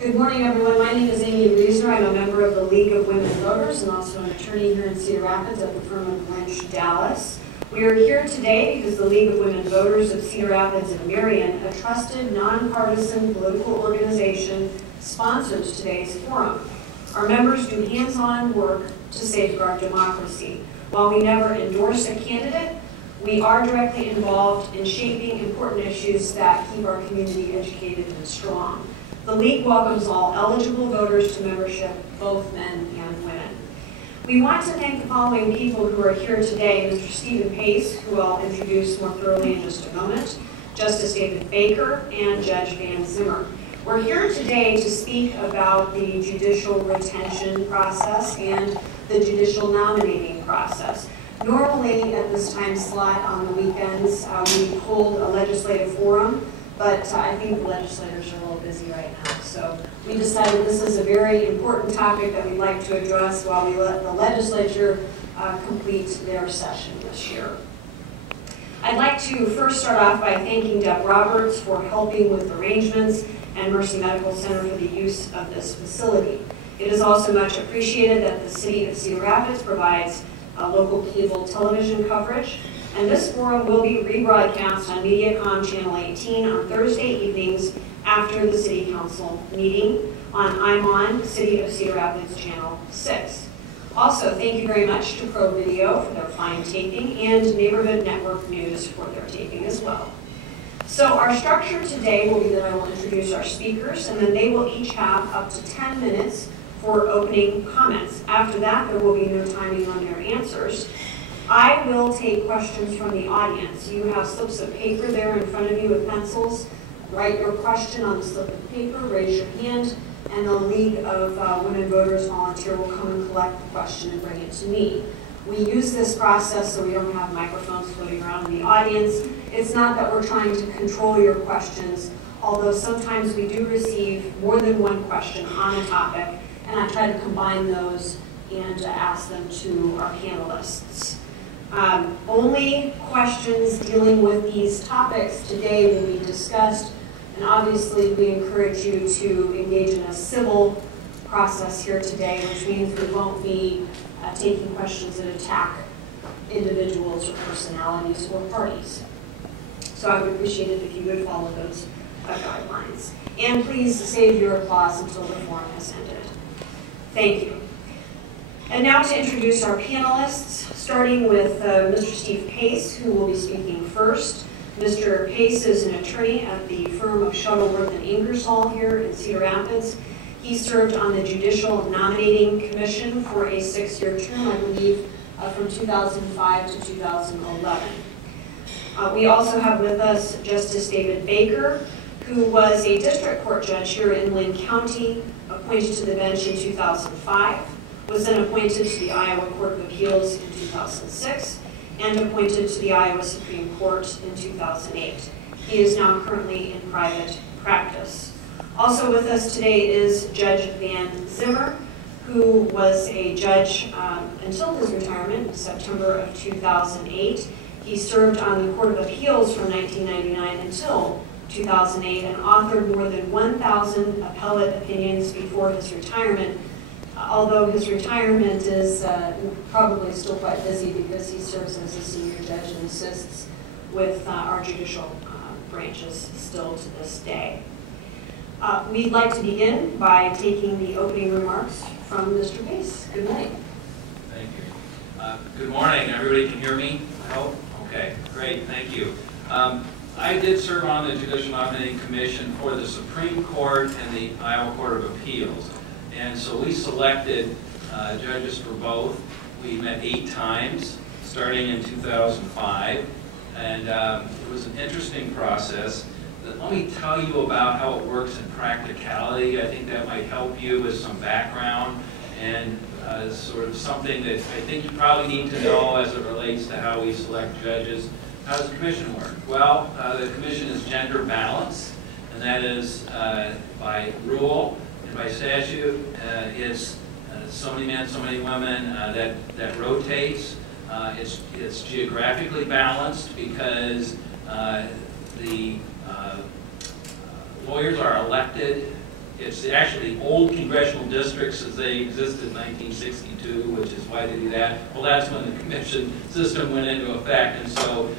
Good morning, everyone. My name is Amy Reesner. I'm a member of the League of Women Voters and also an attorney here in Cedar Rapids at the firm of Lynch Dallas. We are here today because the League of Women Voters of Cedar Rapids and Marion, a trusted, nonpartisan political organization, sponsored today's forum. Our members do hands-on work to safeguard democracy. While we never endorse a candidate, we are directly involved in shaping important issues that keep our community educated and strong. The League welcomes all eligible voters to membership, both men and women. We want to thank the following people who are here today: Mr. Stephen Pace, who I'll introduce more thoroughly in just a moment, Justice David Baker, and Judge Van Zimmer. We're here today to speak about the judicial retention process and the judicial nominating process. Normally, at this time slot on the weekends, we hold a legislative forum, but I think the legislators are a little busy right now. So we decided this is a very important topic that we'd like to address while we let the legislature complete their session this year. I'd like to first start off by thanking Deb Roberts for helping with arrangements and Mercy Medical Center for the use of this facility. It is also much appreciated that the City of Cedar Rapids provides local cable television coverage. And this forum will be rebroadcast on Mediacom Channel 18 on Thursday evenings after the City Council meeting on I'm On, City of Cedar Rapids Channel 6. Also, thank you very much to Pro Video for their fine taping and Neighborhood Network News for their taping as well. So our structure today will be that I will introduce our speakers, and then they will each have up to 10 minutes for opening comments. After that, there will be no timing on their answers. I will take questions from the audience. You have slips of paper there in front of you with pencils. Write your question on the slip of paper, raise your hand, and the League of Women Voters volunteer will come and collect the question and bring it to me. We use this process so we don't have microphones floating around in the audience. It's not that we're trying to control your questions, although sometimes we do receive more than one question on a topic, and I try to combine those and ask them to our panelists. Only questions dealing with these topics today will be discussed, and obviously we encourage you to engage in a civil process here today, which means we won't be taking questions that attack individuals or personalities or parties. So I would appreciate it if you would follow those guidelines. And please save your applause until the forum has ended. Thank you. And now to introduce our panelists, starting with Mr. Steve Pace, who will be speaking first. Mr. Pace is an attorney at the firm of Shuttleworth and Ingersoll here in Cedar Rapids. He served on the Judicial Nominating Commission for a 6-year term, I believe, from 2005 to 2011. We also have with us Justice David Baker, who was a district court judge here in Linn County, appointed to the bench in 2005. Was then appointed to the Iowa Court of Appeals in 2006 and appointed to the Iowa Supreme Court in 2008. He is now currently in private practice. Also with us today is Judge Van Zimmer, who was a judge until his retirement in September of 2008. He served on the Court of Appeals from 1999 until 2008 and authored more than 1,000 appellate opinions before his retirement. Although his retirement is probably still quite busy because he serves as a senior judge and assists with our judicial branches still to this day. We'd like to begin by taking the opening remarks from Mr. Pace. Good morning. Thank you. Good morning. Everybody can hear me? I hope? Okay, great. Thank you. I did serve on the Judicial Nominating Commission for the Supreme Court and the Iowa Court of Appeals. And so we selected judges for both. We met 8 times, starting in 2005. And it was an interesting process. Let me tell you about how it works in practicality. I think that might help you with some background and sort of something that I think you probably need to know as it relates to how we select judges. How does the commission work? Well, the commission is gender balanced, and that is by rule. And by statute, it's so many men, so many women that rotates. It's geographically balanced because the lawyers are elected It's actually old congressional districts as they existed in 1962, which is why they do that. Well, that's when the commission system went into effect, and so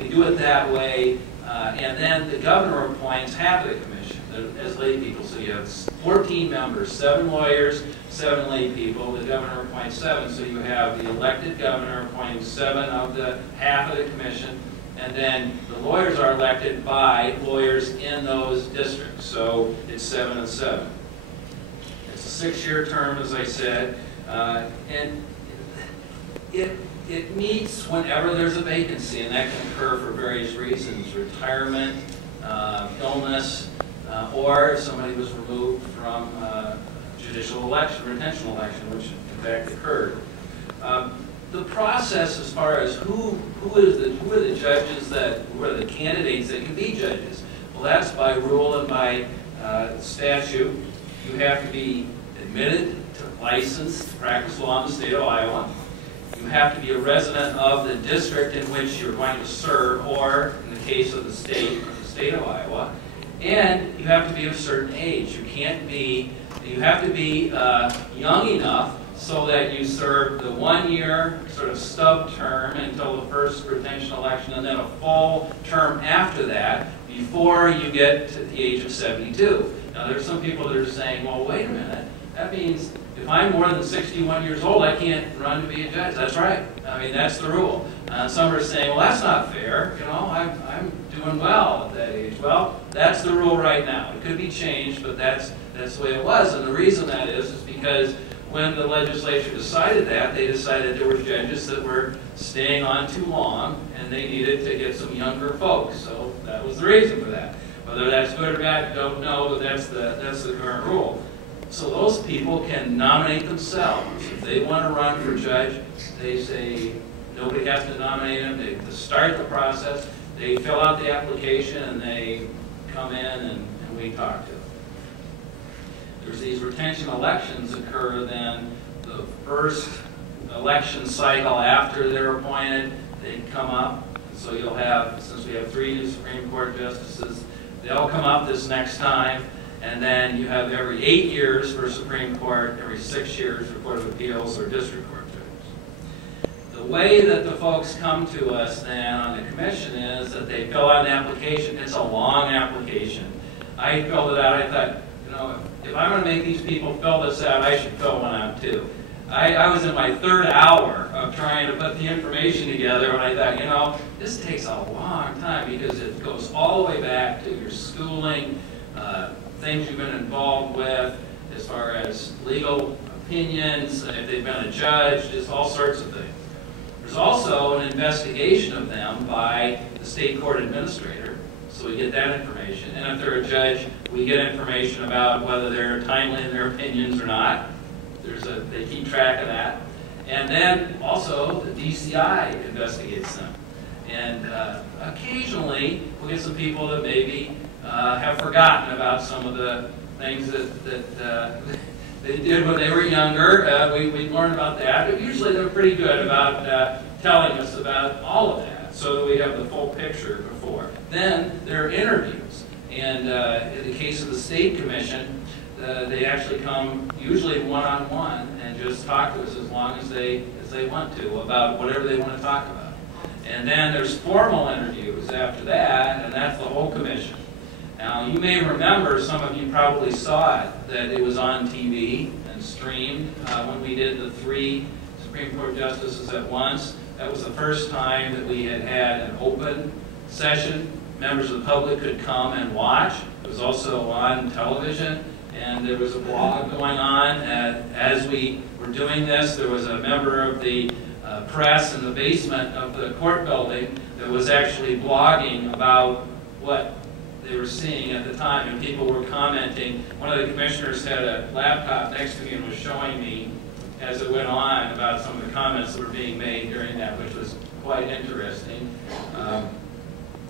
we do it that way. And then the governor appoints half of the commission as lay people. So you have 14 members, 7 lawyers, 7 lay people. The governor appoints 7, so you have the elected governor appointing 7 of the half of the commission. And then the lawyers are elected by lawyers in those districts. So it's 7 and 7. It's a 6-year term, as I said. And it meets whenever there's a vacancy, and that can occur for various reasons: retirement, illness, or if somebody was removed from judicial election, retention election, which in fact occurred. The process, as far as who are the judges who are the candidates that can be judges? Well, that's by rule and by statute. You have to be admitted to license to practice law in the state of Iowa. You have to be a resident of the district in which you're going to serve, or in the case of the state of Iowa. And you have to be of a certain age. You have to be young enough so that you serve the 1-year sort of stub term until the first retention election, and then a full term after that before you get to the age of 72. Now, there's some people that are saying, well, wait a minute, that means if I'm more than 61 years old, I can't run to be a judge. That's right. I mean, that's the rule. Some are saying, well, that's not fair. You know, I'm doing well at that age. Well, that's the rule right now. It could be changed, but that's the way it was. And the reason that is because when the legislature decided that, they decided there were judges that were staying on too long, and they needed to get some younger folks. So that was the reason for that. Whether that's good or bad, don't know, but that's the current rule. So those people can nominate themselves. If they want to run for judge, they say nobody has to nominate them. They start the process. They fill out the application, and they come in, and we talk to them. There's these retention elections occur then the first election cycle after they're appointed. They come up. So you'll have, since we have 3 new Supreme Court justices, they'll come up this next time. And then you have every 8 years for Supreme Court, every 6 years for Court of Appeals or District Court judges. The way that the folks come to us then on the commission is that they fill out an application. It's a long application. I filled it out. I thought, you know, if I'm going to make these people fill this out, I should fill one out too. I was in my 3rd hour of trying to put the information together, and I thought, you know, this takes a long time because it goes all the way back to your schooling, things you've been involved with as far as legal opinions, if they've been a judge, just all sorts of things. There's also an investigation of them by the state court administrator, so we get that information. And if they're a judge, we get information about whether they're timely in their opinions or not. They keep track of that. And then also the DCI investigates them. And occasionally we'll get some people that maybe have forgotten about some of the things that they did when they were younger. We learned about that. But usually they're pretty good about telling us about all of that so that we have the full picture before. Then there are interviews. And in the case of the State Commission, they actually come usually one-on-one and just talk to us as long as they want to about whatever they want to talk about. And then there's formal interviews after that, and that's the whole commission. Now, you may remember, some of you probably saw it, that it was on TV and streamed when we did the 3 Supreme Court justices at once. That was the first time that we had an open session. Members of the public could come and watch. It was also on television, and there was a blog going on. As we were doing this, there was a member of the press in the basement of the court building that was actually blogging about what they were seeing at the time, and people were commenting. One of the commissioners had a laptop next to me and was showing me as it went on about some of the comments that were being made during that, which was quite interesting.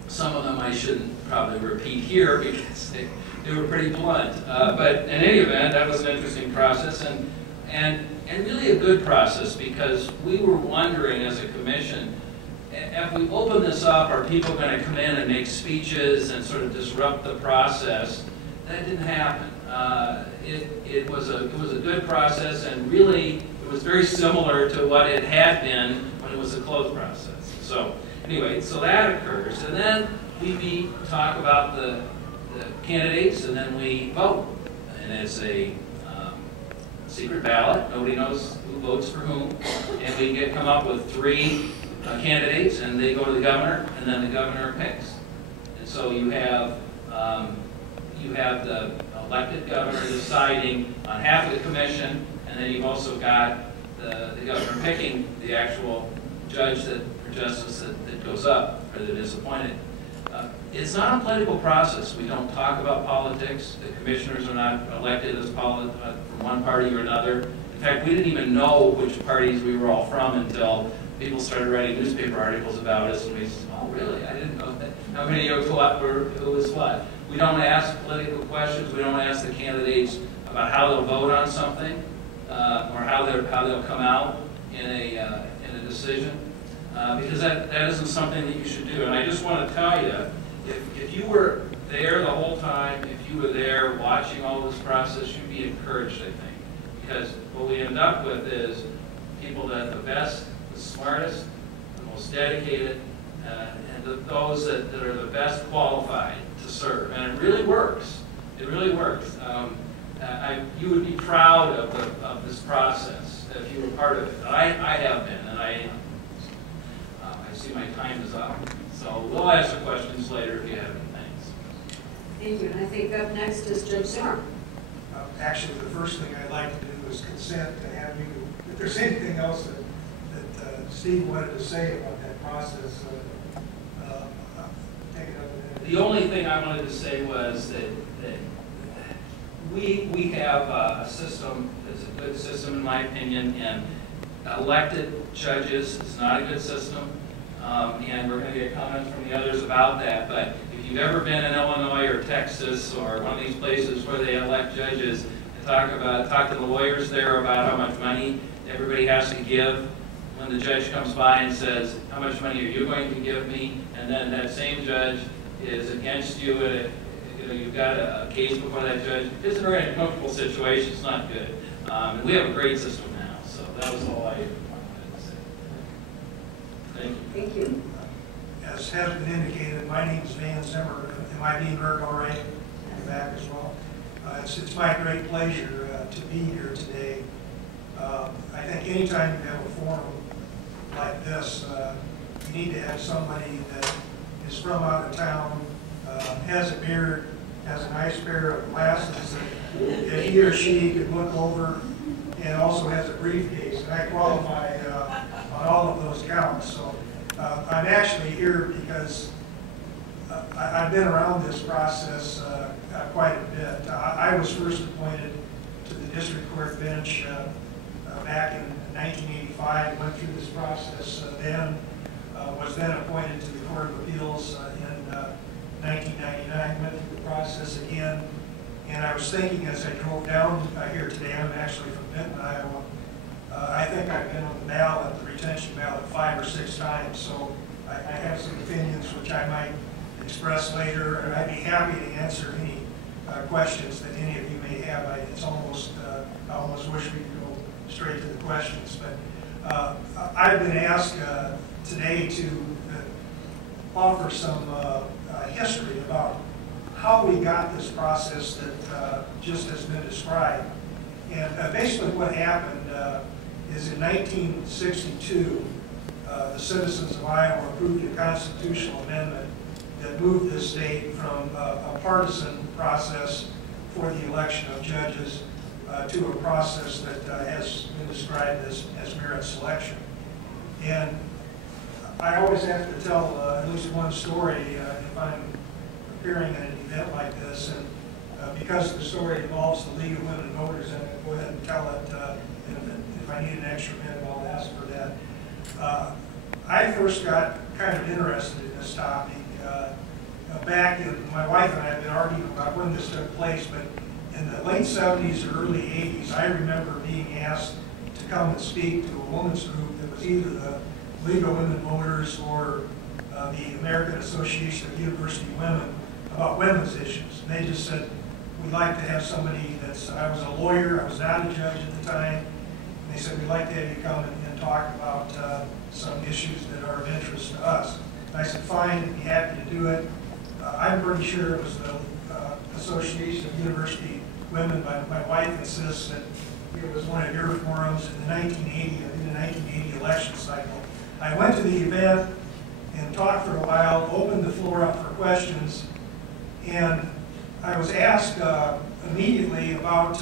Some of them I shouldn't probably repeat here because they were pretty blunt. But in any event, that was an interesting process and really a good process, because we were wondering as a commission, if we open this up, are people going to come in and make speeches and sort of disrupt the process? that didn't happen. It was a good process, and really it was very similar to what it had been when it was a closed process. So anyway, so that occurs, and then we meet, talk about the candidates, and then we vote. And it's a secret ballot. Nobody knows who votes for whom, and we come up with 3 candidates, and they go to the governor, and then the governor picks. And so you have the elected governor deciding on half of the commission, and then you've also got the governor picking the actual judge or justice that goes up, or that is appointed. It's not a political process. We don't talk about politics. The commissioners are not elected as from one party or another. In fact, we didn't even know which parties we were all from until people started writing newspaper articles about us, and we said, oh, really? I didn't know that. How many of who was what? We don't ask political questions. We don't ask the candidates about how they'll vote on something, or how they'll come out in a decision, because that isn't something that you should do. And I just want to tell you, if you were there the whole time, if you were there watching all this process, you'd be encouraged, I think, because what we end up with is people that are the best, the smartest, the most dedicated, and those that are the best qualified to serve. And it really works. It really works. You would be proud of this process if you were part of it. I have been, and I see my time is up. So we'll answer questions later if you have any things. Thank you. And I think up next is Judge Zimmer. Actually, the first thing I'd like to do is consent to have you, if there's anything else that Steve wanted to say about that process, take it up. The only thing I wanted to say was that we have a system that's a good system, in my opinion, and elected judges is not a good system. And we're going to get comments from the others about that. But if you've ever been in Illinois or Texas or one of these places where they elect judges, and talk to the lawyers there about how much money everybody has to give, when the judge comes by and says, how much money are you going to give me? And then that same judge is against you. You've got a case before that judge. It's a very uncomfortable situation. It's not good. And we have a great system now. So that was all I wanted to say. Thank you. Thank you. As has been indicated, my name is Van Zimmer. Am I being heard all right in the back as well? It's my great pleasure to be here today. I think anytime you have a forum like this, you need to have somebody that is from out of town, has a beard, has a nice pair of glasses that he or she could look over, and also has a briefcase. And I qualify on all of those counts. So I'm actually here because I've been around this process quite a bit. I was first appointed to the district court bench back in 1985, went through this process was then appointed to the Court of Appeals in 1999, went through the process again. And I was thinking as I drove down here today, I'm actually from Benton, Iowa. I think I've been on the ballot, the retention ballot, 5 or 6 times. So I have some opinions which I might express later, and I'd be happy to answer any questions that any of you may have. I almost wish we could go straight to the questions. But I've been asked today to offer some history about how we got this process that just has been described. And basically what happened is in 1962, the citizens of Iowa approved a constitutional amendment that moved this state from a partisan process for the election of judges to a process that has been described as merit selection. And I always have to tell at least one story if I'm appearing at an event like this, and because the story involves the League of Women Voters, I'm going to go ahead and tell it. And if I need an extra minute, I'll ask for that. I first got kind of interested in this topic back in, my wife and I have been arguing about when this took place, but in the late 70s or early 80s, I remember being asked to come and speak to a women's group that was either the League of Women Voters or the American Association of University Women about women's issues. And they just said, we'd like to have somebody I was a lawyer, I was not a judge at the time, and they said, we'd like to have you come and talk about some issues that are of interest to us. And I said, fine, I'd be happy to do it. I'm pretty sure it was the Association of University Women. My wife insists that it was one of your forums in the 1980 election cycle. I went to the event and talked for a while, opened the floor up for questions, and I was asked immediately about,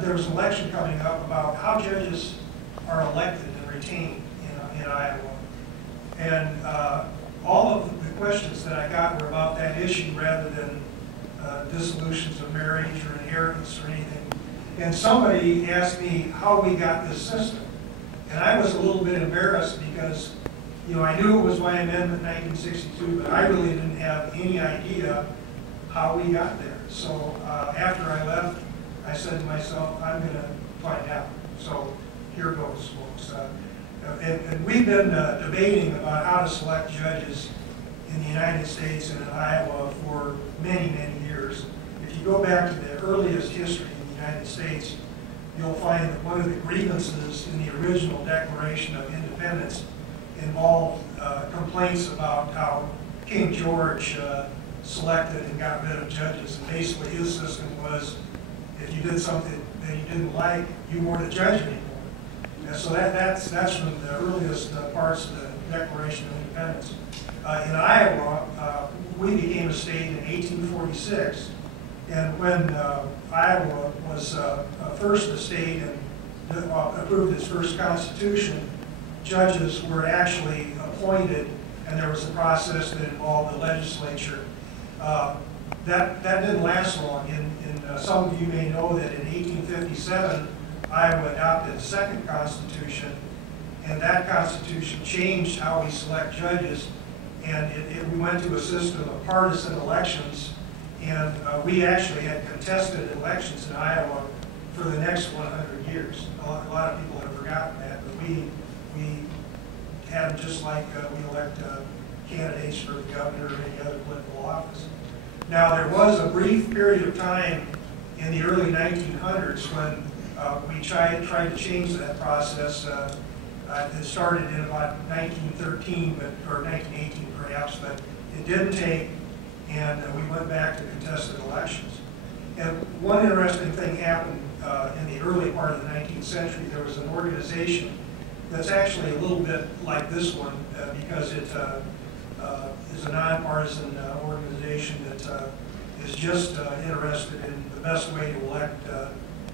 there was an election coming up, about how judges are elected and retained in Iowa. And all of the questions that I got were about that issue rather than dissolutions of marriage or inheritance or anything. And somebody asked me how we got this system. And I was a little bit embarrassed because, I knew it was by amendment 1962, but I really didn't have any idea how we got there. So after I left, I said to myself, I'm going to find out. So here goes, folks. And we've been debating about how to select judges in the United States and in Iowa for many, many years. If you go back to the earliest history in the United States, you'll find that one of the grievances in the original Declaration of Independence involved complaints about how King George selected and got rid of judges. And basically his system was, if you did something that you didn't like, you weren't a judge anymore. And so that's from the earliest parts of the Declaration of Independence. In Iowa, we became a state in 1846, and when Iowa was first a state and approved its first constitution, judges were actually appointed, and there was a process that involved the legislature. That didn't last long. Some of you may know that in 1857, Iowa adopted a second constitution, and that constitution changed how we select judges, and we went to a system of partisan elections, and we actually had contested elections in Iowa for the next 100 years. A lot of people have forgotten that, but we had them just like we elect candidates for the governor or any other political office. Now, there was a brief period of time in the early 1900s when we tried to change that process. It started in about 1913, or 1918 perhaps, but it didn't take, and we went back to contested elections. And one interesting thing happened in the early part of the 19th century. There was an organization that's actually a little bit like this one because it is a nonpartisan organization that is just interested in the best way to elect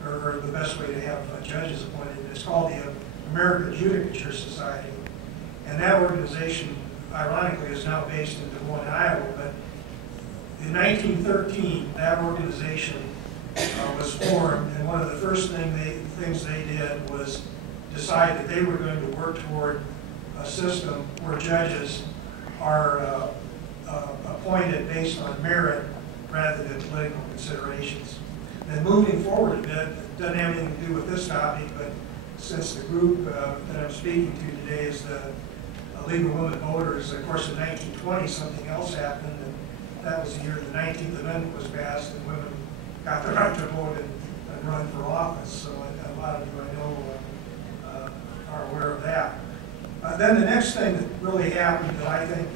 or the best way to have judges appointed. It's called the American Judicature Society. And that organization, ironically, is now based in Des Moines, Iowa. But in 1913, that organization was formed, and one of the first things they did was decide that they were going to work toward a system where judges are appointed based on merit rather than political considerations. And moving forward a bit, it doesn't have anything to do with this topic, but since the group that I'm speaking to today is the League of Women Voters, of course in 1920 something else happened, and that was the year the 19th Amendment was passed and women got the right to vote and run for office. So a lot of you I know are aware of that. Then the next thing that really happened that I think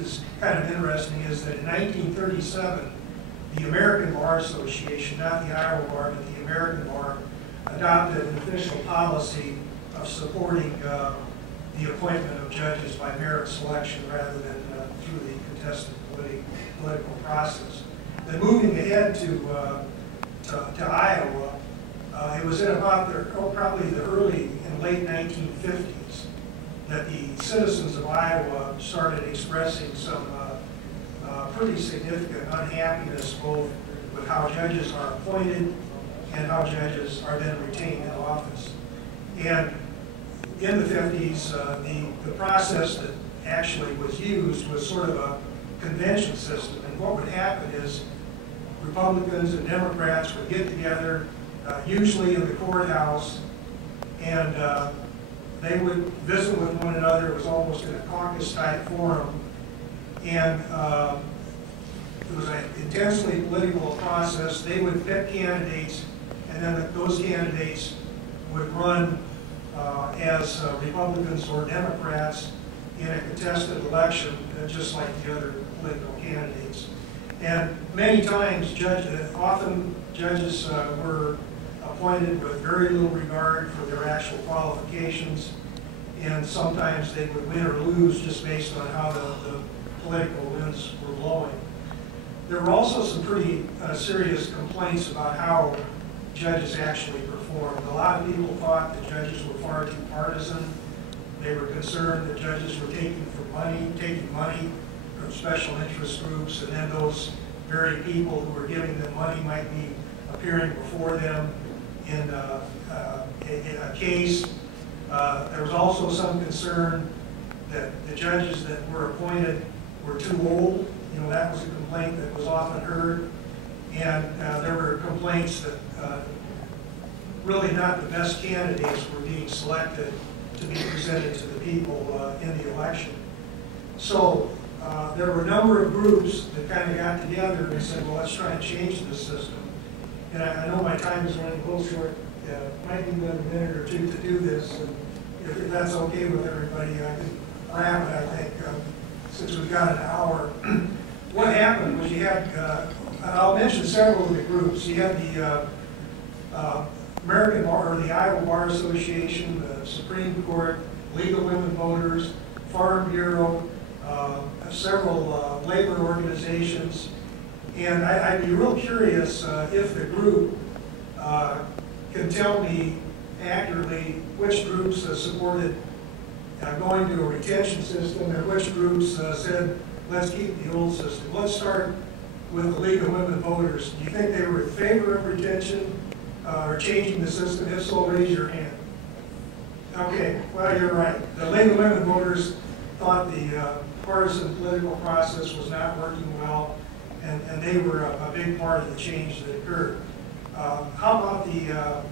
is kind of interesting is that in 1937, the American Bar Association, not the Iowa Bar, but the American Bar, adopted an official policy of supporting the appointment of judges by merit selection rather than through the contested political process. Then moving ahead to Iowa, it was in about probably the early and late 1950s that the citizens of Iowa started expressing some pretty significant unhappiness both with how judges are appointed and how judges are then retained in office. And in the 50s, the process that actually was used was sort of a convention system. And what would happen is Republicans and Democrats would get together, usually in the courthouse, and they would visit with one another. It was almost in a caucus-type forum. And it was an intensely political process. They would pick candidates, and then those candidates would run as Republicans or Democrats in a contested election, just like the other political candidates. And many times, often judges were appointed with very little regard for their actual qualifications, and sometimes they would win or lose just based on how the political winds were blowing. There were also some pretty serious complaints about how judges actually performed. A lot of people thought the judges were far too partisan. They were concerned that judges were taking money from special interest groups, and then those very people who were giving them money might be appearing before them in a case. There was also some concern that the judges that were appointed were too old. You know, that was a complaint that was often heard. And there were complaints that really not the best candidates were being selected to be presented to the people in the election. So there were a number of groups that kind of got together and said, well, let's try and change this system. And I know my time is running a little short. Might need another minute or two to do this. And if that's okay with everybody, I can wrap it, I think, since we've got an hour. What happened was you had, I'll mention several of the groups. You had the American Bar, or the Iowa Bar Association, the Supreme Court, League of Women Voters, Farm Bureau, several labor organizations. And I'd be real curious if the group can tell me accurately which groups supported going to a retention system and which groups said, let's keep the old system. Let's start with the League of Women Voters. Do you think they were in favor of retention or changing the system? If so, raise your hand. Okay, well, you're right. The League of Women Voters thought the partisan political process was not working well, and they were a big part of the change that occurred. How about the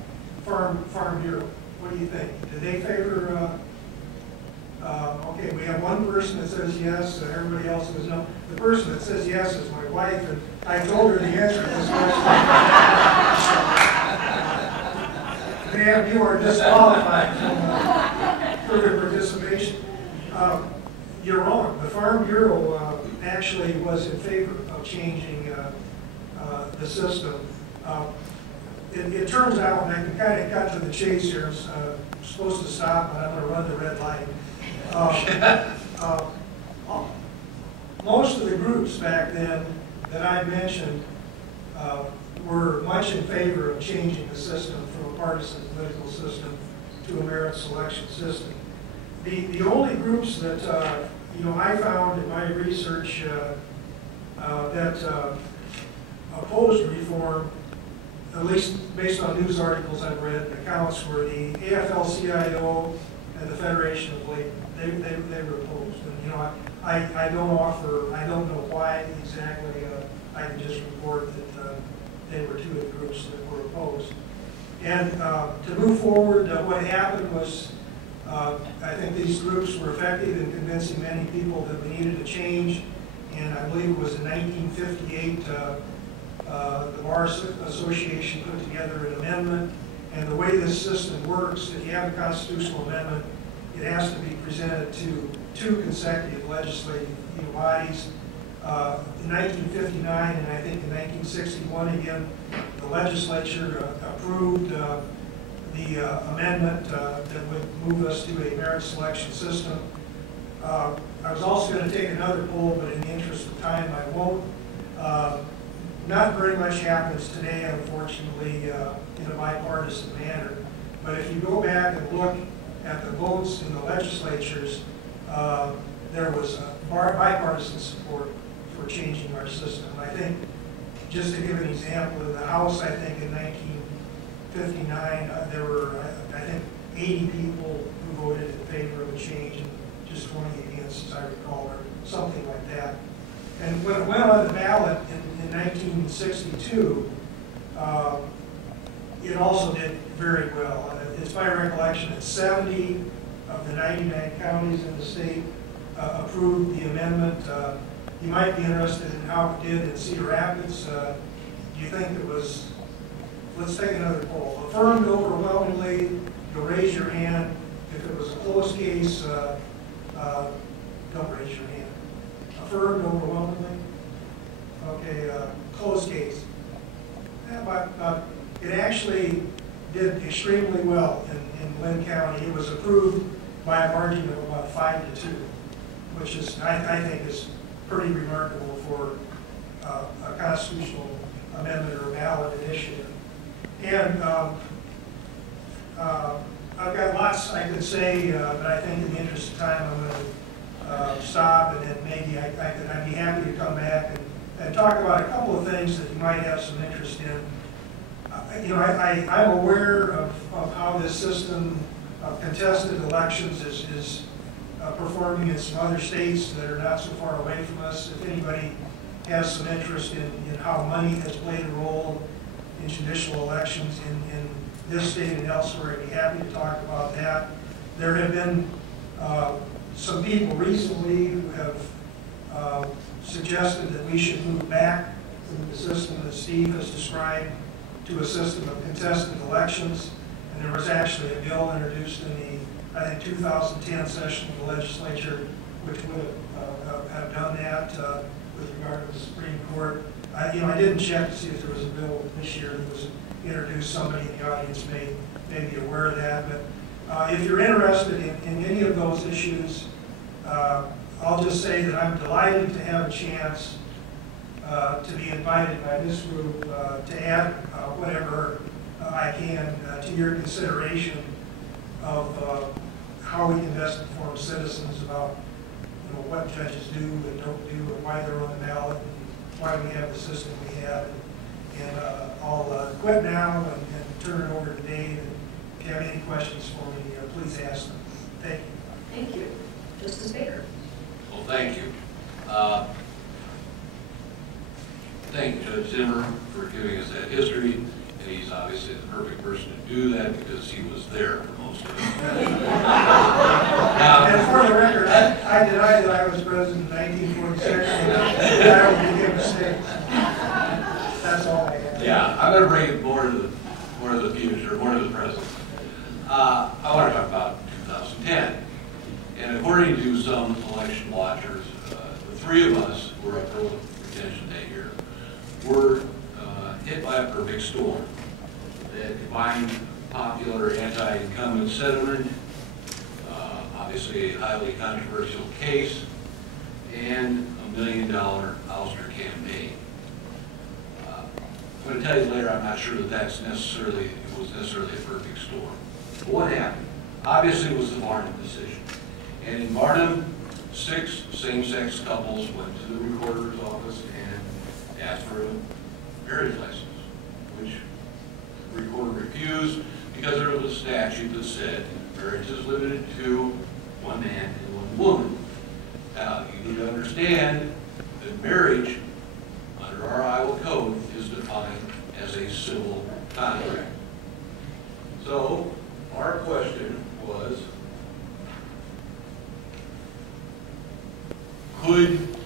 Farm Bureau? What do you think? Did they favor? Okay, we have one person that says yes, everybody else says no. The person that says yes is my wife, and I told her the answer to this question. Ma'am, you are disqualified from further participation. You're wrong. The Farm Bureau actually was in favor of changing the system. It turns out, and I can kind of cut to the chase here, I'm supposed to stop, but I'm going to run the red light. Most of the groups back then that I mentioned were much in favor of changing the system from a partisan political system to a merit selection system. The only groups that I found in my research that opposed reform, at least based on news articles I've read and accounts, were the AFL-CIO and the Federation of Labor. They were opposed. And I don't know why exactly. I can just report that they were two of the groups that were opposed. And to move forward, what happened was I think these groups were effective in convincing many people that we needed a change. And I believe it was in 1958 the Bar Association put together an amendment. And the way this system works, if you have a constitutional amendment, it has to be presented to two consecutive legislative bodies. In 1959 and I think in 1961 again, the legislature approved the amendment that would move us to a merit selection system. I was also going to take another poll, but in the interest of time, I won't. Not very much happens today, unfortunately, in a bipartisan manner. But if you go back and look at the votes in the legislatures, there was bipartisan support for changing our system. I think, just to give an example, in the House, I think in 1959, there were, I think, 80 people who voted in favor of a change and just 20 against, as I recall, or something like that. And when it went on the ballot in 1962, it also did very well. It's my recollection that 70 of the 99 counties in the state approved the amendment. you might be interested in how it did in Cedar Rapids. Do you think it was, let's take another poll. Affirmed overwhelmingly, you'll raise your hand. If it was a closed case, don't raise your hand. Affirmed overwhelmingly? Okay, closed case. Yeah, but it actually did extremely well in Lynn County. It was approved by a margin of about 5-2, which is, I think, is pretty remarkable for a constitutional amendment or ballot initiative. And I've got lots I could say, but I think in the interest of time, I'm going to stop, and then maybe I'd be happy to come back and talk about a couple of things that you might have some interest in. You know, I'm aware of how this system of contested elections is performing in some other states that are not so far away from us. If anybody has some interest in how money has played a role in judicial elections in this state and elsewhere, I'd be happy to talk about that. There have been some people recently who have suggested that we should move back to the system that Steve has described, to a system of contested elections. And there was actually a bill introduced in the, I think, 2010 session of the legislature, which would have done that with regard to the Supreme Court. I didn't check to see if there was a bill this year that was introduced. Somebody in the audience may be aware of that. But if you're interested in any of those issues, I'll just say that I'm delighted to have a chance to be invited by this group to add whatever I can to your consideration of how we can best inform citizens about what judges do and don't do, and why they're on the ballot, and why we have the system we have. And I'll quit now and turn it over to Dave. And if you have any questions for me, please ask them. Thank you. Thank you. Justice Baker. Well, thank you. Thank you, Judge Zimmer, for giving us that history. And he's obviously the perfect person to do that because he was there for most of it. And for the record, I deny that I was president in 1946. And I would make mistakes. That's all I have. Yeah, I'm going to bring it more to the future, more to the present. I want to talk about 2010. And according to some election watchers, the three of us who were up for retention that year were hit by a perfect storm that combined popular anti-incumbent sentiment, obviously a highly controversial case, and $1 million ouster campaign. I'm going to tell you later, I'm not sure that it was necessarily a perfect storm. But what happened? Obviously, it was the Barnum decision. And in Barnum, 6 same-sex couples went to the recorder's office and asked for a marriage license, which the recorder refused because there was a statute that said marriage is limited to one man and one woman. Now, you need to understand that marriage, under our Iowa code, is defined as a civil contract. So, our question was, could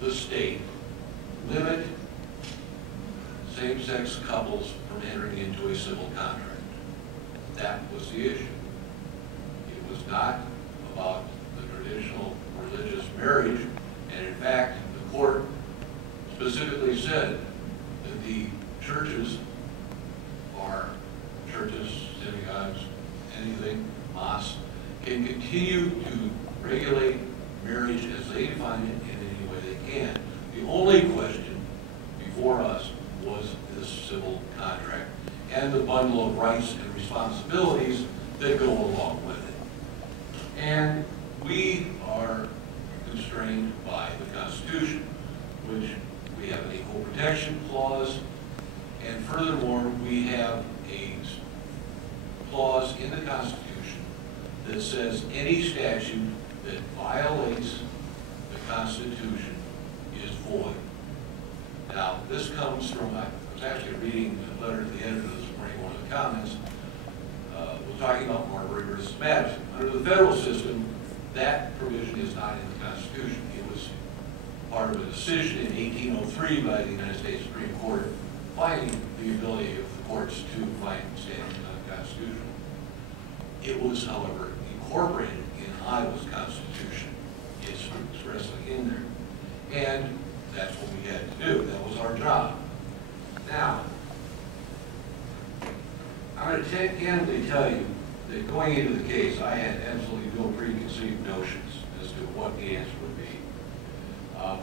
the state limit same-sex couples from entering into a civil contract? That was the issue. It was not about the traditional religious marriage, and in fact, the court specifically said that the churches, synagogues, anything, mosques, can continue to regulate marriage as they define it in any way they can. The only question before us was this civil contract and the bundle of rights and responsibilities that go along with it. And we are constrained by the Constitution, which we have an equal protection clause, and furthermore, we have a clause in the Constitution that says any statute that violates the Constitution is void. Now, this comes from, I was actually reading a letter to the editor this morning, one of the comments, was talking about Marbury versus Madison. Under the federal system, that provision is not in the Constitution. It was part of a decision in 1803 by the United States Supreme Court finding the ability of the courts to find statutes unconstitutional. It was, however, incorporated in Iowa's Constitution. It's expressly in there. And that's what we had to do. That was our job. Now, I'm going to candidly tell you that going into the case, I had absolutely no preconceived notions as to what the answer would be.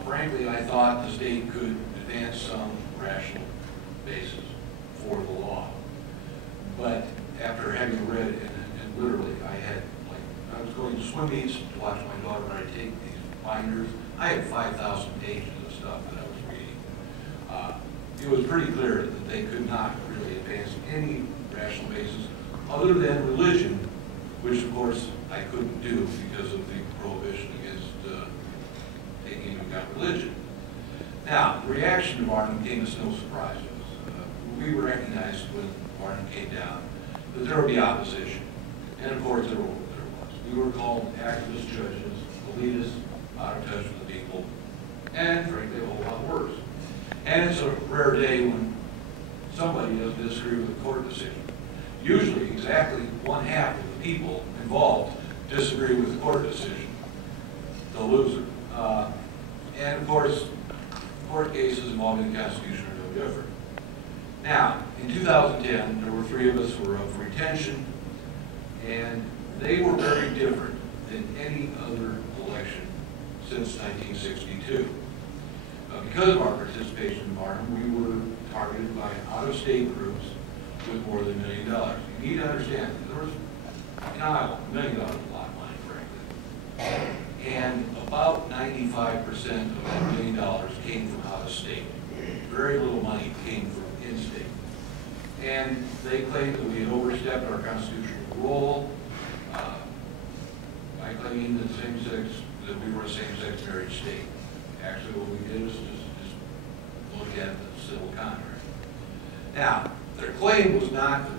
Frankly, I thought the state could advance some rational basis for the law. But after having read, and literally, I was going to swim meets to watch my daughter when I take these binders. I had 5,000 pages of stuff that I was reading. It was pretty clear that they could not really advance any rational basis other than religion, which of course I couldn't do because of the prohibition against taking into account religion. Now, the reaction to Martin came as no surprise to us. We recognized when Martin came down that there would be opposition, and of course there was. We were called activist judges, elitists, out of touch with the people, and frankly a whole lot worse. And it's a rare day when somebody doesn't disagree with a court decision. Usually exactly one half of the people involved disagree with the court decision, the loser. And of course, court cases involving the Constitution are no different. Now, in 2010, there were 3 of us who were up for retention, and they were very different than any other election since 1962. Because of our participation in Martin, we were targeted by out-of-state groups with more than $1 million. You need to understand that there was, in Iowa, $1 million was a lot of money, frankly. And about 95% of that $1 million came from out-of-state. Very little money came from in-state. And they claimed that we had overstepped our constitutional role by claiming that we were a same-sex marriage state. Actually, what we did was just look at the civil contract. Now, their claim was not that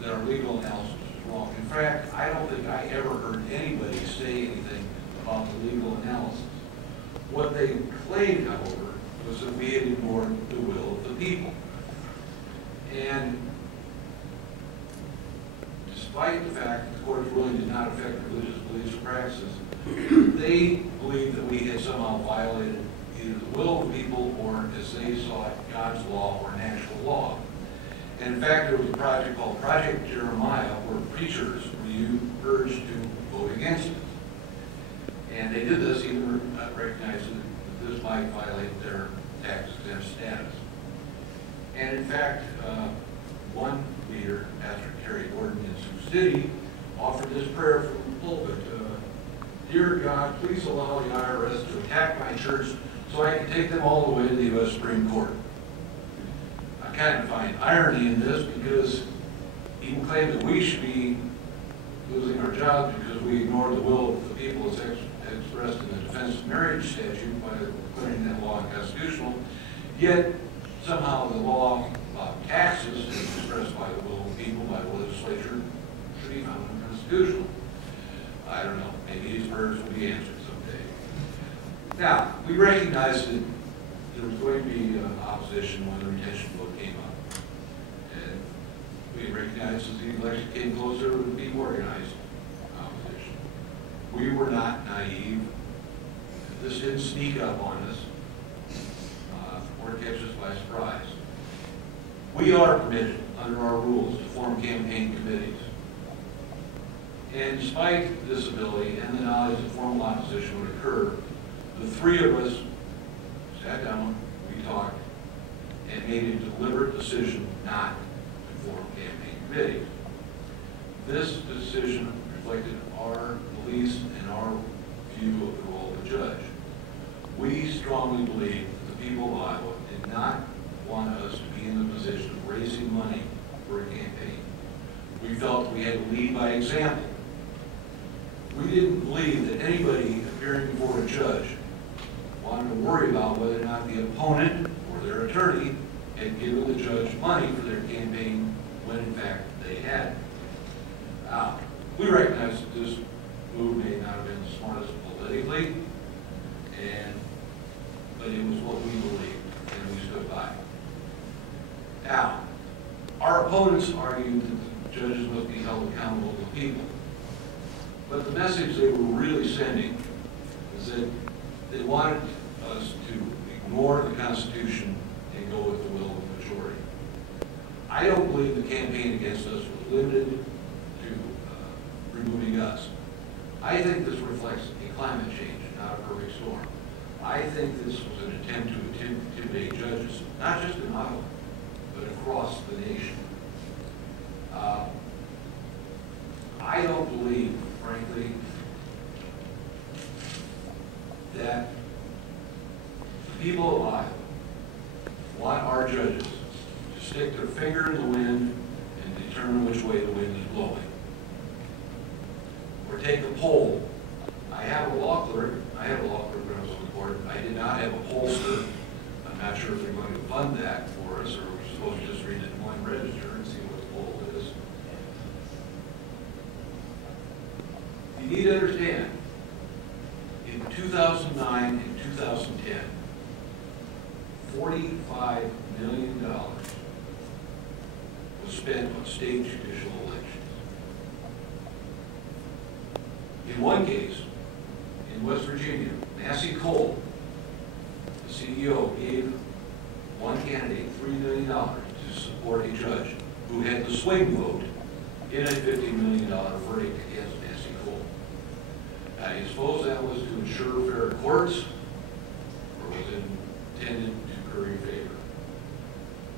that our legal analysis was wrong. In fact, I don't think I ever heard anybody say anything about the legal analysis. What they claimed, however, was that we had ignored the will of the people. And despite the fact that the court's ruling did not affect religious beliefs or practices, they believed that we had somehow violated either the will of the people or, as they saw it, God's law or natural law. And in fact, there was a project called Project Jeremiah where preachers were urged to vote against it. And they did this even recognizing that this might violate their tax-exempt status. And in fact, one leader, Pastor Terry Gordon in Sioux City, offered this prayer from the pulpit. Dear God, please allow the IRS to attack my church so I can take them all the way to the U.S. Supreme Court. I kind of find irony in this because he claimed that we should be losing our jobs because we ignored the will of the people as expressed in the Defense of Marriage statute by declaring that law unconstitutional. Yet, somehow the law about taxes as expressed by the will of the people by the legislature should be found unconstitutional. I don't know. Maybe these prayers will be answered someday. Now, we recognize that there was going to be opposition when the retention vote came up. And we recognized as the election came closer, there would be organized opposition. We were not naive. This didn't sneak up on us or catch us by surprise. We are permitted, under our rules, to form campaign committees. And despite this ability and the knowledge that formal opposition would occur, the 3 of us sat down, we talked, and made a deliberate decision not to form campaign committees. This decision reflected our beliefs and our view of the role of the judge. We strongly believe that the people of Iowa did not want us to be in the position of raising money for a campaign. We felt we had to lead by example. We didn't believe that anybody appearing before a judge wanted to worry about whether or not the opponent or their attorney had given the judge money for their campaign when in fact they had. We recognize that this move may not have been the smartest politically, and opponents argue that the judges must be held accountable to the people. But the message they were really sending is that they wanted us to ignore the Constitution and go with the will of the majority. I don't believe the campaign against us was limited to removing us. I think this reflects a climate change, not a perfect storm. I think this was an attempt to intimidate judges, not just in Iowa, but across the nation. I don't believe, frankly, that the people of Iowa want our judges to stick their finger in the wind and determine which way the wind is blowing. Or take a poll. I have a law clerk when I was on the court. I did not have a pollster. I'm not sure if they're going to fund that for us, or we're supposed to just read the Des Moines Register and see what the poll is. You need to understand, in 2009 and 2010, $45 million was spent on state judicial elections. In one case, in West Virginia, Massey Cole, the CEO, gave one candidate $3 million to support a judge who had the swing vote in a $50 million verdict against Massey Cole. Now, do you suppose that was to ensure fair courts, or was it intended to curry favor?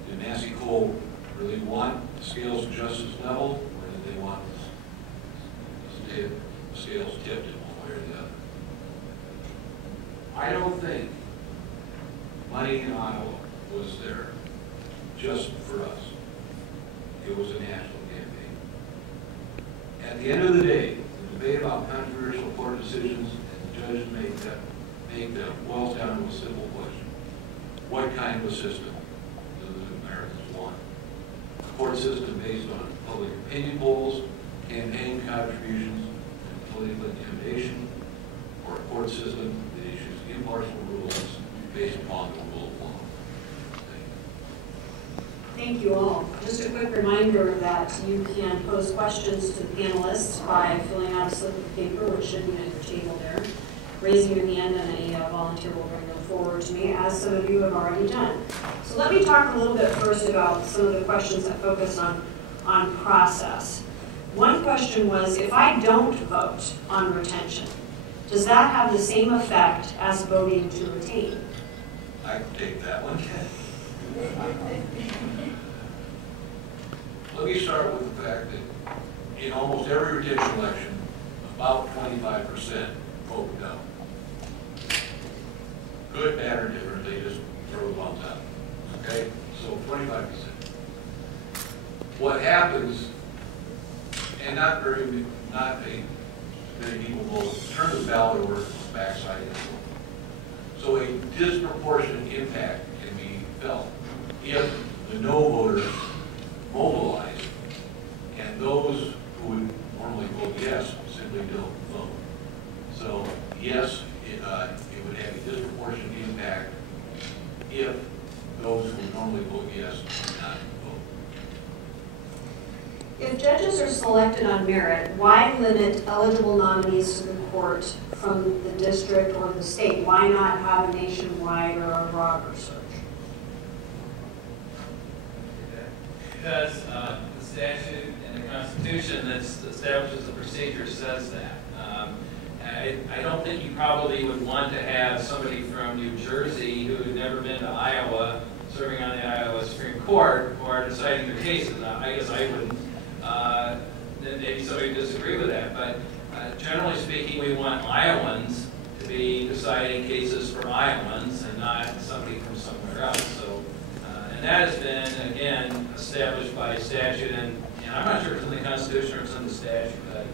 Did Massey Cole really want the scales of justice leveled, or did they want the scales tipped in one way or the other? I don't think money in Iowa was there just for us. It was a national campaign. At the end of the day, the debate about controversial court decisions and the judges make them boils down to a simple question. What kind of a system do the Americans want? A court system based on public opinion polls, campaign contributions, and political intimidation, or a court system that issues impartial rules based upon the rule of law? Thank you all. Just a quick reminder that you can pose questions to the panelists by filling out a slip of paper, which should be at your table there, raising your hand, and a volunteer will bring them forward to me, as some of you have already done. So let me talk a little bit first about some of the questions that focus on process. One question was, if I don't vote on retention, does that have the same effect as voting to retain? I can take that one. Let me start with the fact that in almost every retention election, about 25% vote no. Good, bad, or different, they just throw the bombs out. Okay? So 25%. What happens, and not many people will turn the ballot over on the backside of the vote. So a disproportionate impact can be felt if the no voters mobilize and those who would normally vote yes simply don't vote. So yes, it would have a disproportionate impact if those who would normally vote yes do not vote. If judges are selected on merit, why limit eligible nominees to the court from the district or the state? Why not have a nationwide or a broader search? Because the statute and the Constitution that establishes the procedure says that. I don't think you probably would want to have somebody from New Jersey who had never been to Iowa serving on the Iowa Supreme Court or deciding their cases. I guess I wouldn't. Maybe somebody would disagree with that, but generally speaking, we want Iowans to be deciding cases for Iowans and not somebody from somewhere else. So, and that has been, again, established by statute, and I'm not sure if it's in the Constitution or it's in the statute, but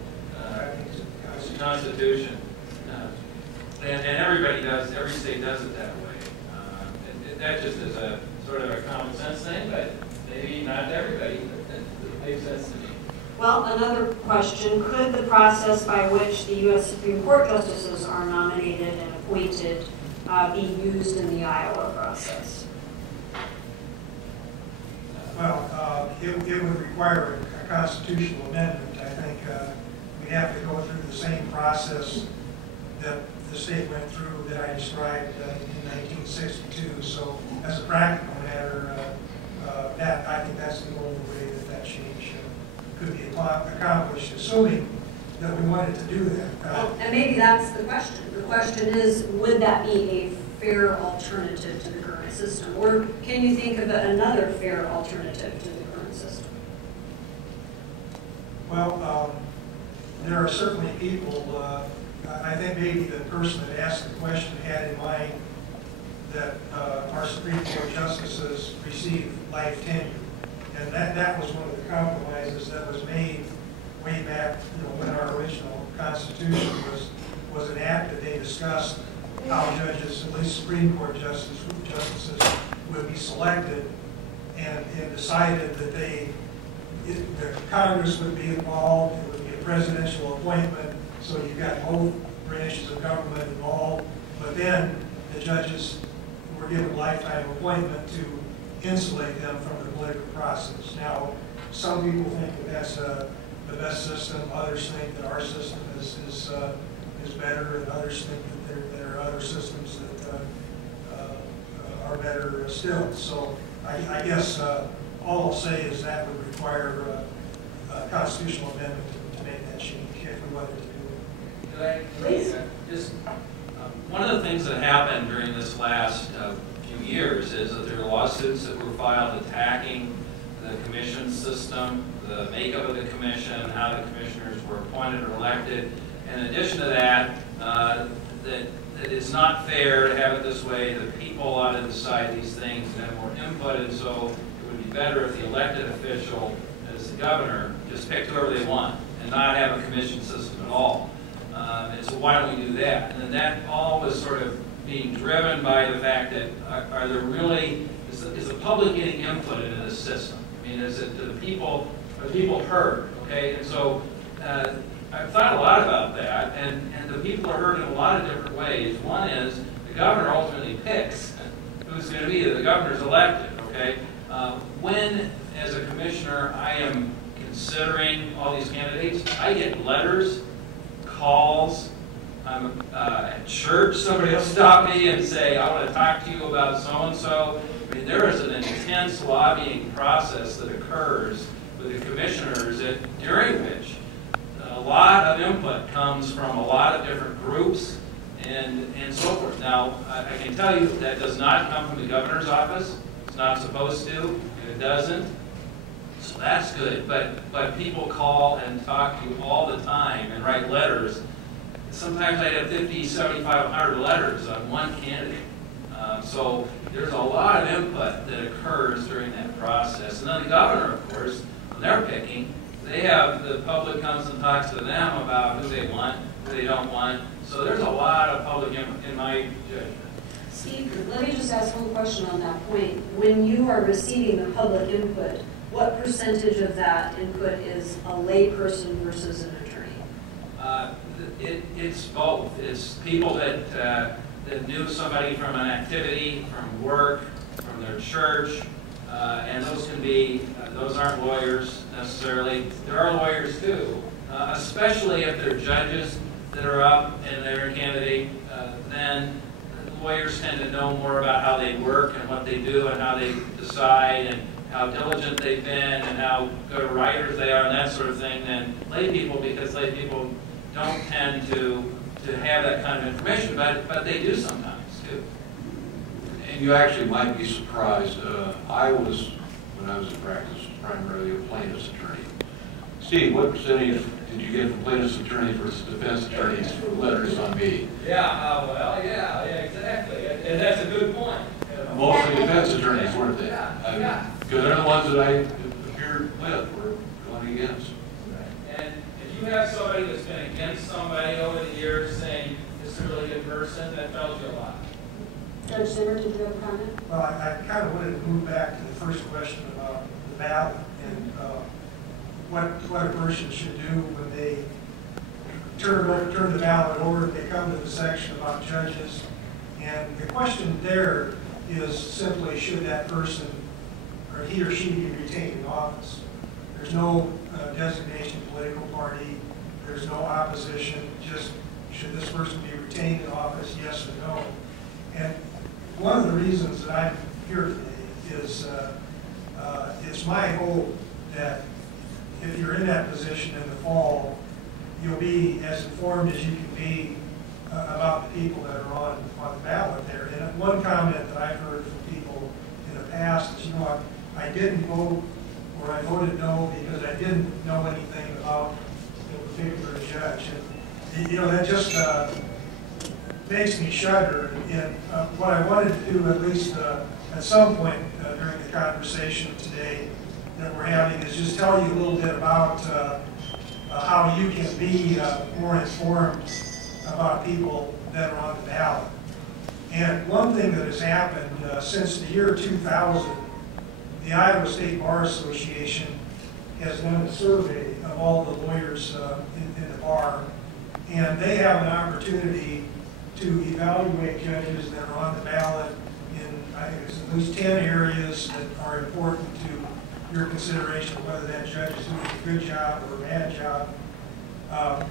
it's the Constitution. And everybody does, every state does it that way. That just is a sort of a common sense thing, but maybe not everybody. It makes sense to me. Well, another question, could the process by which the U.S. Supreme Court justices are nominated and appointed be used in the Iowa process? Well, it would require a constitutional amendment. I think we'd have to go through the same process that the state went through that I described in 1962. So as a practical matter, I think that's the only way that change could be accomplished, assuming that we wanted to do that. And maybe that's the question. The question is, would that be a fair alternative to the current system? Or can you think of another fair alternative to the current system? Well, there are certainly people, I think maybe the person that asked the question had in mind that our Supreme Court justices receive life tenure. And that was one of the compromises that was made way back, when our original Constitution was enacted. They discussed how judges, at least Supreme Court justices, would be selected, and decided that the Congress would be involved. It would be a presidential appointment, so you've got both branches of government involved. But then the judges were given lifetime appointment to insulate them from the political process. Now, some people think that that's the best system. Others think that our system is better, and others think that there are other systems that are better still. So I guess all I'll say is that would require a constitutional amendment to make that change if we wanted to do it. Could I, please? Just one of the things that happened during this last few years is that there are lawsuits that were filed attacking the commission system, the makeup of the commission, how the commissioners were appointed or elected. In addition to that, that it's not fair to have it this way, that people ought to decide these things and have more input, and so it would be better if the elected official, as the governor, just picked whoever they want and not have a commission system at all. And so why don't we do that? And then that all was sort of being driven by the fact that are there really, is the public getting input into this system? I mean, are the people heard? Okay, and so I've thought a lot about that, and the people are heard in a lot of different ways. One is the governor ultimately picks who's going to be. The governor's elected, okay? When, as a commissioner, I am considering all these candidates, I get letters, calls. I'm at church, somebody will stop me and say, I want to talk to you about so-and-so. I mean, there is an intense lobbying process that occurs with the commissioners during which a lot of input comes from a lot of different groups and so forth. Now, I can tell you that does not come from the governor's office. It's not supposed to, and it doesn't. So that's good. But people call and talk to you all the time and write letters. Sometimes I have 50, 7,500 letters on one candidate. So there's a lot of input that occurs during that process. And then the governor, of course, when they're picking, they have the public comes and talks to them about who they want, who they don't want. So there's a lot of public input in my judgment. Steve, let me just ask one question on that point. When you are receiving the public input, what percentage of that input is a layperson versus an attorney? It's both. It's people that knew somebody from an activity, from work, from their church, and those can be, those aren't lawyers necessarily. There are lawyers too, especially if they're judges that are up and they're a candidate, then lawyers tend to know more about how they work and what they do and how they decide and how diligent they've been and how good writers they are and that sort of thing than lay people, because lay people don't tend to have that kind of information, but they do sometimes too. And you actually might be surprised. I was, when I was in practice, primarily a plaintiff's attorney. Steve, what percentage did you get from plaintiff's attorney versus defense attorneys for letters on me? Yeah, well, yeah, exactly. And that's a good point. You know. Mostly defense attorneys, weren't they? Yeah. Because they're the ones that I appeared with or going against. And if you have somebody that's been against somebody over the years saying this is a really good person, that tells you a lot. Judge Zimmer, did you have a comment? Well, I kind of wanted to move back to the first question about the ballot and what a person should do when they turn the ballot over, they come to the section about judges. And the question there is simply, should that person, or he or she be retained in office. There's no designation of political party. There's no opposition. Just should this person be retained in office, yes or no? And one of the reasons that I'm here today is it's my hope that if you're in that position in the fall, you'll be as informed as you can be about the people that are on the ballot there. And one comment that I've heard from people in the past is, you know, I didn't vote, or I voted no because I didn't know anything about the particular judge. And, you know, that just makes me shudder. And what I wanted to do, at least at some point during the conversation today that we're having, is just tell you a little bit about how you can be more informed about people that are on the ballot. And one thing that has happened since the year 2000, the Iowa State Bar Association has done a survey of all the lawyers in the bar, and they have an opportunity to evaluate judges that are on the ballot in, I think it's at least 10 areas that are important to your consideration of whether that judge is doing a good job or a bad job.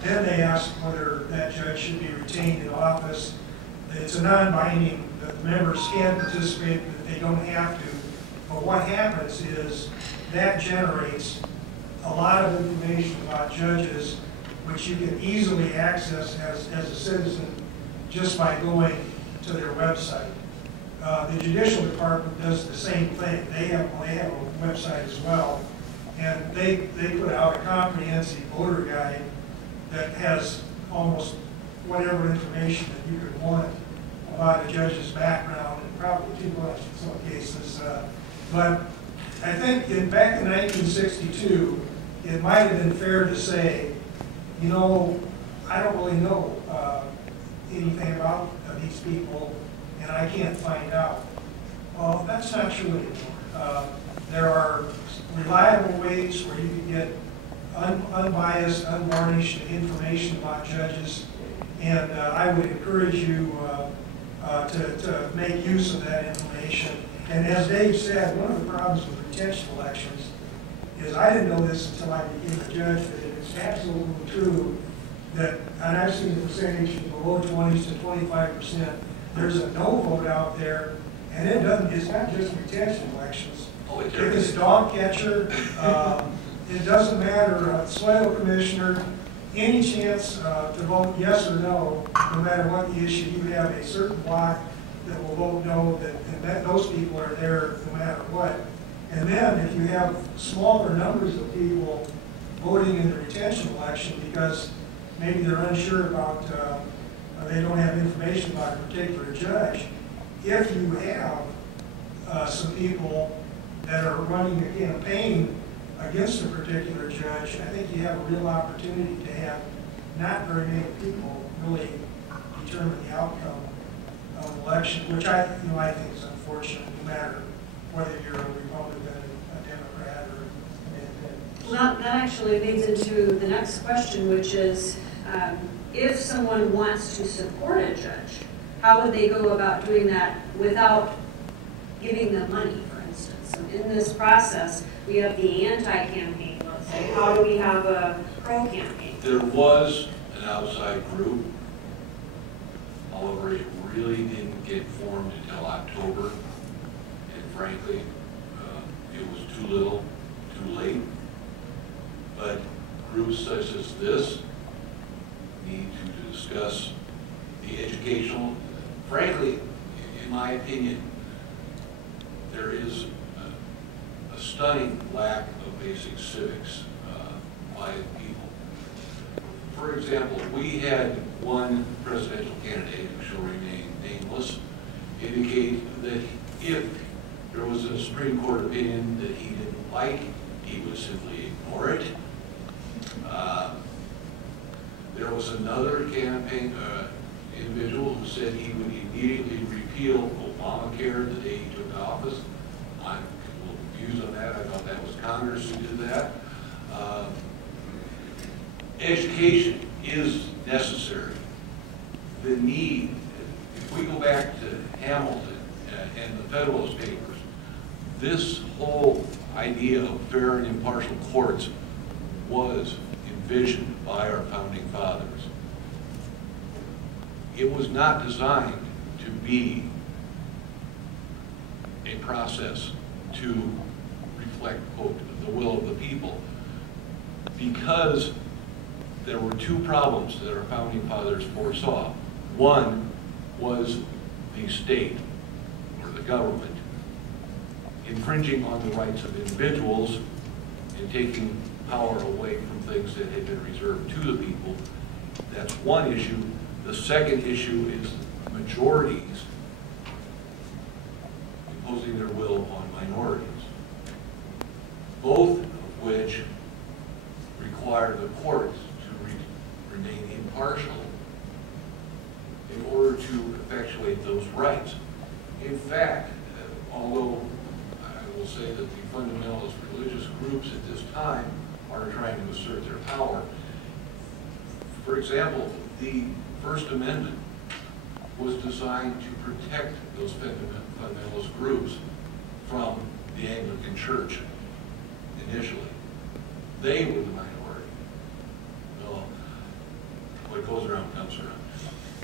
Then they ask whether that judge should be retained in office. It's a non-binding, the members can participate, but they don't have to. But what happens is that generates a lot of information about judges, which you can easily access as a citizen just by going to their website. The Judicial Department does the same thing. They have a website as well, and they put out a comprehensive voter guide that has almost whatever information that you could want about a judge's background, and probably too much in some cases. But I think back in 1962, it might have been fair to say, you know, I don't really know anything about these people, and I can't find out. Well, that's not true anymore. There are reliable ways where you can get unbiased, unvarnished information about judges, and I would encourage you to make use of that information. And as Dave said, one of the problems with retention elections is, I didn't know this until I became a judge, but it's absolutely true that, and I've seen the percentage from the low 20s to 25%, there's a no vote out there, and it's not just retention elections. If it's dog catcher, it doesn't matter, soil commissioner, any chance to vote yes or no, no matter what the issue, you have a certain block that will vote no, that those people are there no matter what. And then if you have smaller numbers of people voting in the retention election because maybe they're unsure about, they don't have information about a particular judge, if you have some people that are running a campaign against a particular judge, I think you have a real opportunity to have not very many people really determine the outcome of an election, which I think is unfortunate, no matter whether you're a Republican, a Democrat, or an Well, that actually leads into the next question, which is, if someone wants to support a judge, how would they go about doing that without giving them money, for instance? So in this process, we have the anti-campaign, let's say. How do we have a pro-campaign? There was an outside group. However, it really didn't get formed until October. And frankly, it was too little, too late. But groups such as this need to discuss the educational. Frankly, in my opinion, there is a stunning lack of basic civics by people. For example, we had one presidential candidate, who shall remain nameless, indicate that if there was a Supreme Court opinion that he didn't like, he would simply ignore it. There was another campaign individual who said he would immediately repeal Obamacare the day he took office. I'm a little confused on that. I thought that was Congress who did that. Education is necessary. The need, if we go back to Hamilton and the Federalist Papers, this whole idea of fair and impartial courts was envisioned by our founding fathers. It was not designed to be a process to reflect, quote, the will of the people, because there were two problems that our founding fathers foresaw. One was the state, or the government, infringing on the rights of individuals and taking power away from things that had been reserved to the people. That's one issue. The second issue is majorities imposing their will on minorities, both of which require the courts to remain impartial in order to effectuate those rights. In fact, although I will say that the fundamentalist religious groups at this time are trying to assert their power, for example, the First Amendment was designed to protect those fundamentalist groups from the Anglican Church initially. They were the minority. So what goes around comes around.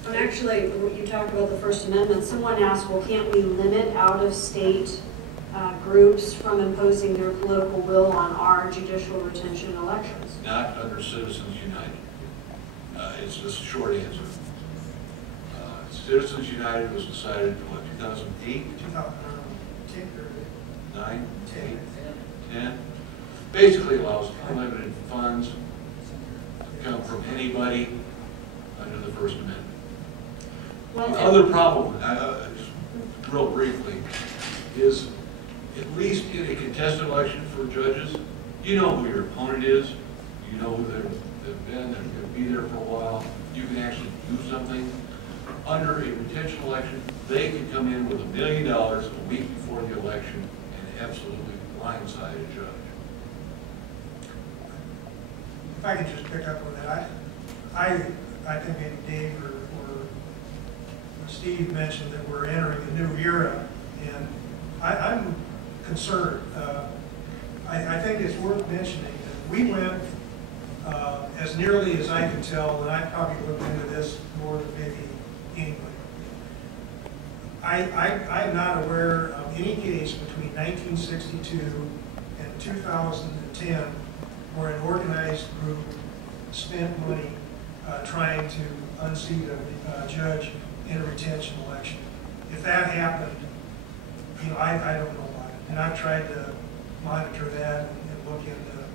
And actually, when you talk about the First Amendment, someone asked, well, can't we limit out-of-state groups from imposing their political will on our judicial retention elections? Not under Citizens United. It's the short answer. Citizens United was decided in what, 2008? 9? 10? Basically allows unlimited funds to come from anybody under the First Amendment. Well, The other problem, just real briefly, is at least in a contested election for judges, you know who your opponent is, you know who they've been, they're going to be there for a while, you can actually do something. Under a retention election, they can come in with $1 million a week before the election and absolutely blindside a judge. If I could just pick up on that, I think maybe Dave or Steve mentioned that we're entering a new era, and I'm concerned. I think it's worth mentioning that we went, as nearly as I can tell, and I probably looked into this more than maybe anybody. I'm not aware of any case between 1962 and 2010 where an organized group spent money trying to unseat a judge in a retention election. If that happened, you know, I don't know about it. And I've tried to monitor that and look into it.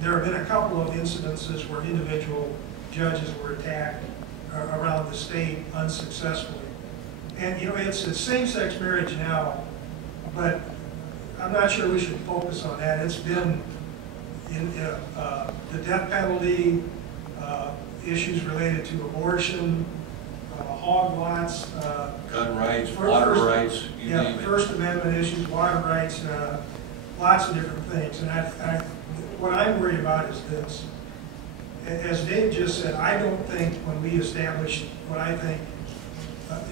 There have been a couple of incidences where individual judges were attacked around the state unsuccessfully. And, you know, it's same-sex marriage now, but I'm not sure we should focus on that. It's been in the death penalty, issues related to abortion, hog lots, gun rights, water rights, you name it. First Amendment issues, water rights, lots of different things. And what I'm worried about is this. As Dave just said, I don't think when we established what I think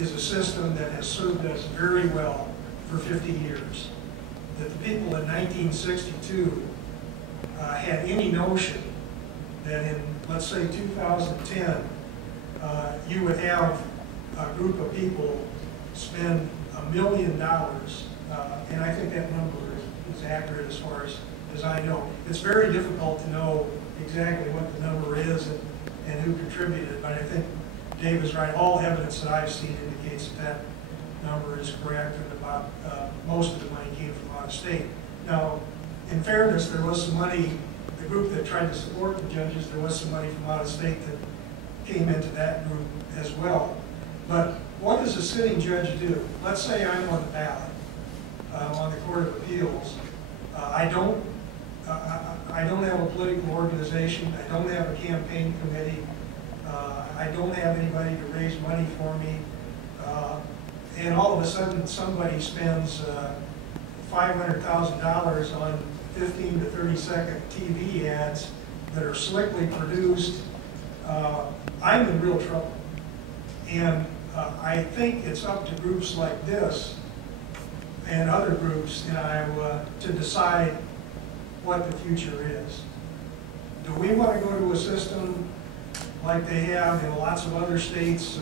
is a system that has served us very well for 50 years, that the people in 1962 had any notion that in, let's say, 2010, you would have a group of people spend $1 million, and I think that number is accurate as far as I know. It's very difficult to know exactly what the number is and who contributed, but I think Dave is right. All evidence that I've seen indicates that number is correct, and about most of the money came from out of state. Now, in fairness, there was some money, the group that tried to support the judges, there was some money from out of state that came into that group as well. But what does a sitting judge do? Let's say I'm on the ballot on the Court of Appeals. I don't have a political organization. I don't have a campaign committee. I don't have anybody to raise money for me. And all of a sudden, somebody spends $500,000 on 15 to 30-second TV ads that are slickly produced. I'm in real trouble. And I think it's up to groups like this and other groups in Iowa to decide what the future is. Do we want to go to a system like they have in lots of other states,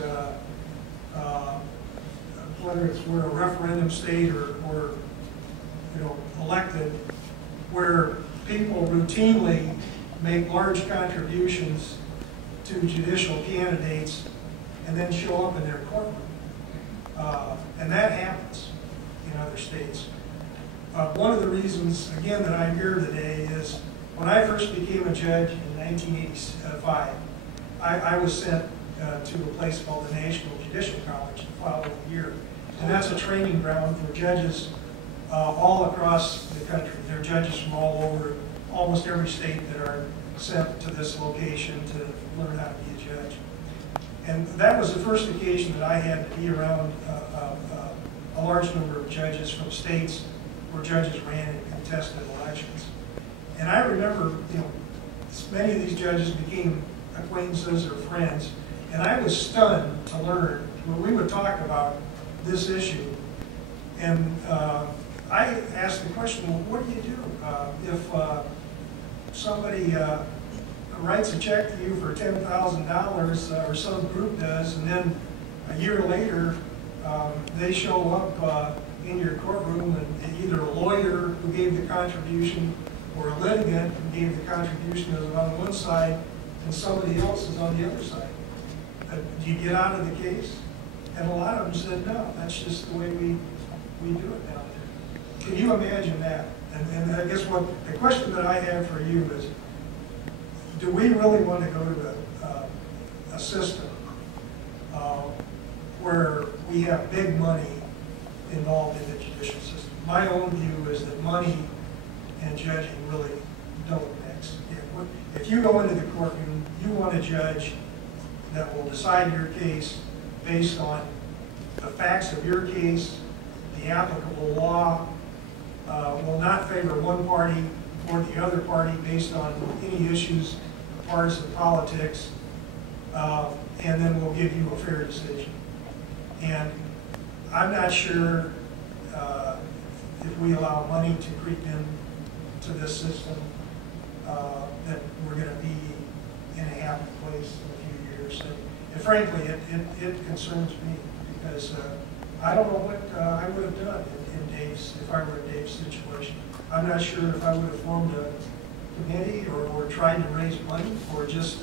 whether it's we're a referendum state or elected, where people routinely make large contributions to judicial candidates and then show up in their courtroom? And that happens in other states. One of the reasons, again, that I'm here today is when I first became a judge in 1985, I was sent to a place called the National Judicial College the following year. And that's a training ground for judges all across the country. There are judges from all over, almost every state that are sent to this location to learn how to be a judge. And that was the first occasion that I had to be around a large number of judges from states where judges ran in contested elections. And I remember, many of these judges became acquaintances or friends, and I was stunned to learn when we would talk about this issue. And I asked the question, well, what do you do if somebody writes a check to you for $10,000 or some group does, and then a year later they show up in your courtroom and either a lawyer who gave the contribution or a litigant who gave the contribution is on one side and somebody else is on the other side. Do you get out of the case? And a lot of them said, no, that's just the way we do it down there. Can you imagine that? And I guess what the question that I have for you is, do we really want to go to a system where we have big money involved in the judicial system? My own view is that money and judging really don't mix. If you go into the courtroom, you want a judge that will decide your case based on the facts of your case, the applicable law, will not favor one party or the other party based on any issues, partisan politics, and then we'll give you a fair decision. And I'm not sure if we allow money to creep into this system that we're going to be in a happy place in a few years. And frankly, it concerns me because I don't know what I would have done in Dave's, if I were in Dave's situation. I'm not sure if I would have formed a committee or tried to raise money or just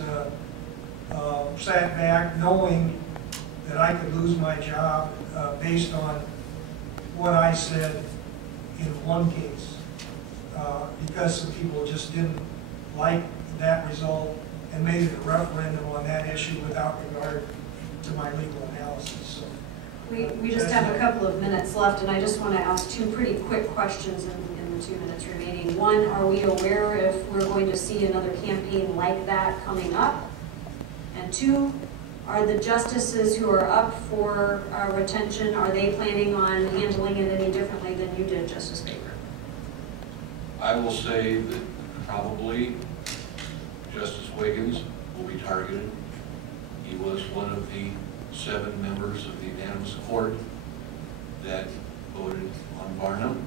sat back knowing that I could lose my job based on what I said in one case because some people just didn't like that result and made it a referendum on that issue without regard to my legal analysis. So, we just have a couple of minutes left, and I just want to ask two pretty quick questions in the 2 minutes remaining. One, are we aware if we're going to see another campaign like that coming up? And two, are the justices who are up for retention, are they planning on handling it any differently than you did, Justice Baker? I will say that probably Justice Wiggins will be targeted. He was one of the 7 members of the unanimous court that voted on Barnum.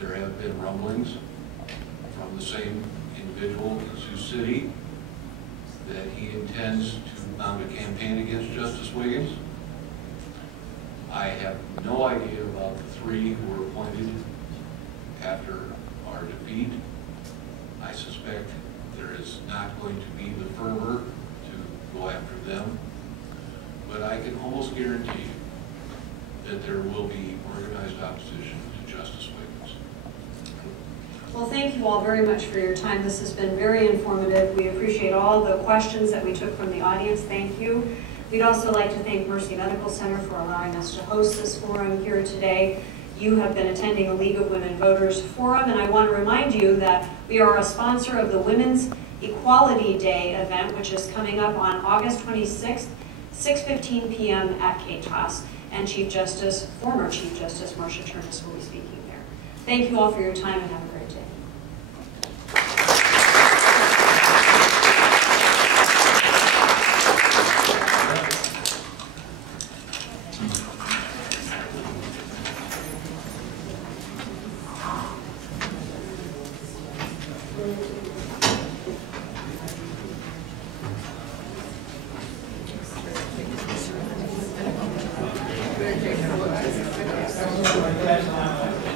There have been rumblings from the same individual in Sioux City that he intends to mount a campaign against Justice Wiggins. I have no idea about the 3 who were appointed after our defeat. I suspect there is not going to be the fervor to go after them, but I can almost guarantee you that there will be organized opposition to Justice Wiggins. Well, thank you all very much for your time. This has been very informative. We appreciate all the questions that we took from the audience. Thank you. We'd also like to thank Mercy Medical Center for allowing us to host this forum here today. You have been attending the League of Women Voters Forum, and I want to remind you that we are a sponsor of the Women's Equality Day event, which is coming up on August 26th, 6:15 p.m. at KTOS, and former Chief Justice Marsha Ternus will be speaking there. Thank you all for your time and have a great day. That's